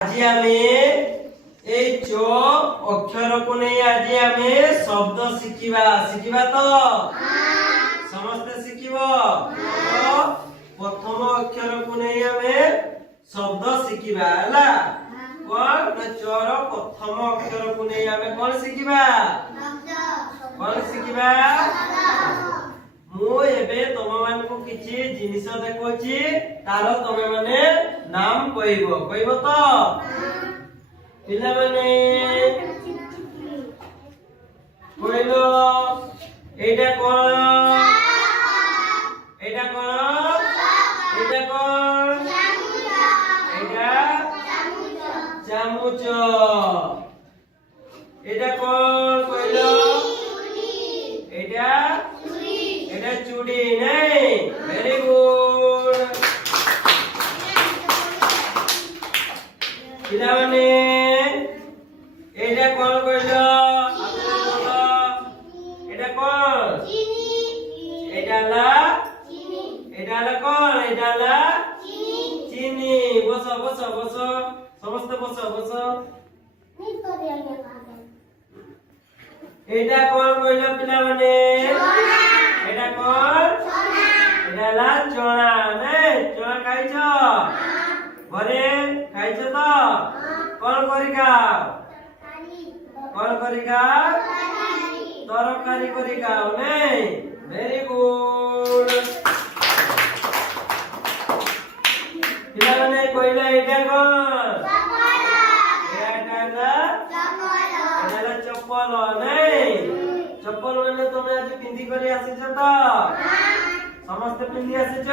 আজি আমি এই চ অক্ষরকু নেই আজি আমি শব্দ শিখিবা শিখিবা তো সমস্তে শিখিব তো প্রথম অক্ষরকু নেই আমি শব্দ শিখিবা হলা কোন না চর প্রথম অক্ষরকু নেই আমি কোন শিখিবা কোন শিখিবা মু এবে তোমাମାନଙ୍କୁ କିଛି ଜିନିଷ ଦେଖଉଛି ତାର ତମେ ମାନେ ନାମ କହିବ ତ ପିଲାମାନେ କହିଲ ଏଇଟା କଣ ଏଇଟା କଣ ଏଇଟା କଣ ଏଇଟା ଚାମଚ ଏଇଟା କଣ କହିଲ ଏଇଟା এটা চুড়ি নাই ভেরি গুড পিলাମାନେ এইটা কোন কইল এটা কোন চিনি এটা লা চিনি এটা লা কোন এটা লা চিনি চিনি বসো বসো বসো সমস্ত বসো বসো এইটা কোন কইল পিলাମାନେ এটা কোন এটা লা চনা নে চনা খাইছো ঘরে খাইছো তো কোন করি খাও কোন করি খাও তরকারি করি খাও নে ভেরি গুড পিলাମାନେ কইলা এটা কোন এটা চপ্পল নে চপ্পল মানে তুমি আজ পিন্ধি করে আসিছ তো সমস্ত পিন্ধি আসিছ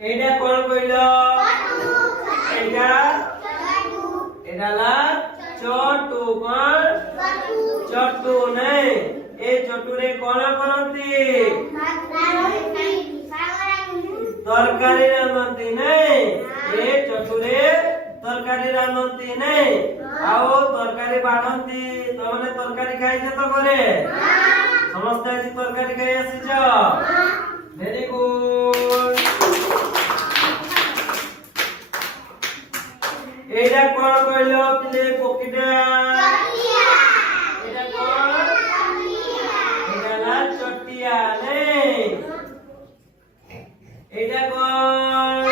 এইটা কোন কইল এইটা এটা লা চটু কোন চটু নাই এই চটুরে কোন করନ୍ତି তরকারি রাঁধନ୍ତି নাই এই চটুরে তরকারি রাঁধନ୍ତି নাই ଆଉ তরকারি বাড়ନ୍ତି ତମେ তরকারি খাইছ তো করে সমস্ত আজ তরকারি খাই আসিছ ভেরি গুড এইটা কোন কইল পিলে পকিটা এটা কোন এটা না চটিয়া নেই এটা কোন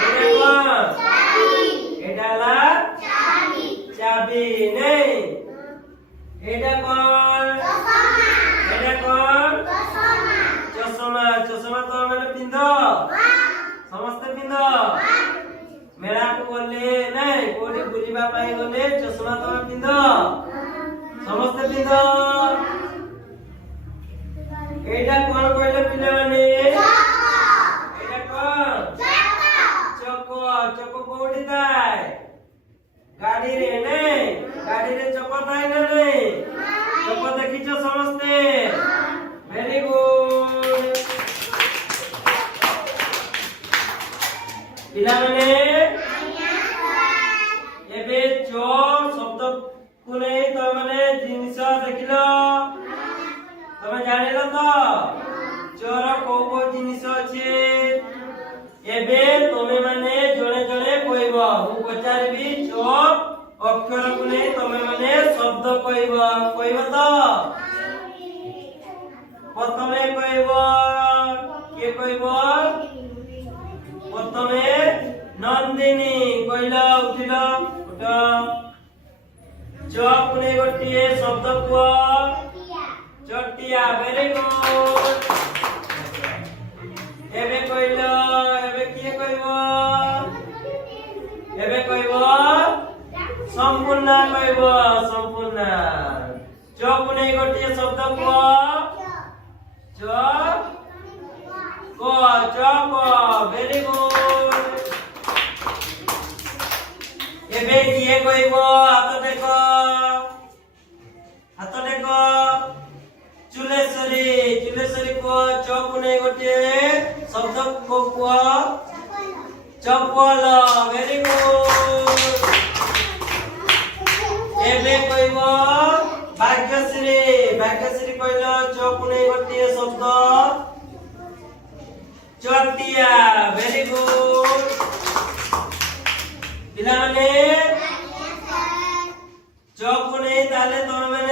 এটা কোন এটা লা চাবি নেই এটা কোন এটা কোন চশমা চশমা তো মানে পিন্ধ সমস্তে পিন্ধ মেলাକୁ গলে নাই কোটি বুলিবা পাই গলে চশমা তুমি পিন্ধ সমস্তে পিন্ধ এইটা কোন কইলে পিলাମାନେ এটা কোন চক চক কোটি তাই গাড়ি রে নাই গাড়ি রে চক তাই না নাই চক দেখিছো সমস্তে ভেরি গুড পিলাମାନେ ଏବେ চ শব্দ কোনে তমনে জিনিস দেখিল তুমি জানিল তো চর কো কো জিনিস আছে ଏବେ তুমি মানে জনে জনে কইব মু পচারিবি চ অক্ষর কোনে তুমি মানে শব্দ কইব তো প্রথমে কইব কে কইব প্রথমে নন্দিনী কইল উঠিল উঠ চ কোনে গোটিয়ে শব্দ কুহ চটিয়া ভেরি গুড এবে কইল এবে কি কইব এবে কইব সম্পূর্ণ কইব সম্পূর্ণ চ কোনে গোটিয়ে শব্দ কুহ চ ক চ ক ভেরি গুড এবে কিয়ে কইব হাত দেখ হাত দেখ চুলেশ্বরী চুলেশ্বরী কো চ কোনে গোটিয়ে শব্দ কুহ চপ্পল ভেরি গুড এবে কইব ভাগ্যশ্রী ভাগ্যশ্রী কইল চ কোনে গোটিয়ে শব্দ চটিয়া ভেরি গুড च କୁ ନେଇ ତାହେଲେ ତମେ